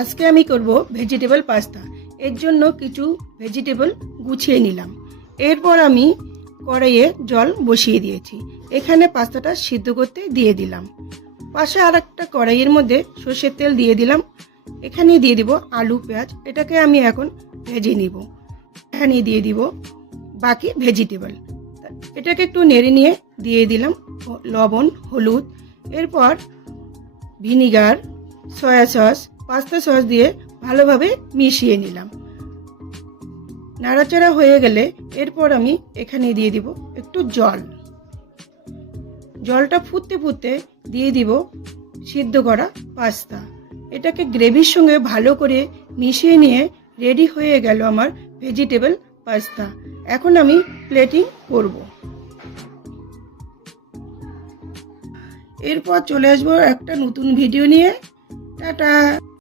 আজকে আমি করব ভেজিটেবল পাস্তা। এর জন্য কিছু ভেজিটেবল গুছিয়ে নিলাম। এরপর আমি কড়াইয়ে জল বসিয়ে দিয়েছি। এখানে পাস্তাটা সিদ্ধ করতে দিয়ে দিলাম। পাশে আরেকটা কড়াইয়ের মধ্যে সর্ষের তেল দিয়ে দিলাম। এখানে দিয়ে দিব আলু পেঁয়াজ, এটাকে আমি এখন ভেজে নিব। এখানে দিয়ে দিব বাকি ভেজিটেবল, এটাকে একটু নেড়ে নিয়ে দিয়ে দিলাম লবণ, হলুদ, এরপর vinegar, soya sauce, pasta sauce দিয়ে ভালোভাবে মিশিয়ে নিলাম। নাড়াচাড়া হয়ে গেলে এরপর আমি এখানে দিয়ে দিব একটু জল। জলটা ফুটতে ফুটতে দিয়ে দিব সিদ্ধ করা পাস্তা। এটাকে গ্রেভির সঙ্গে ভালো করে মিশিয়ে নিয়ে রেডি হয়ে গেল আমার ভেজিটেবল পাস্তা। এখন আমি প্লেটিং করব। এরপর চলে আসবো একটা নতুন ভিডিও নিয়ে। টাটা।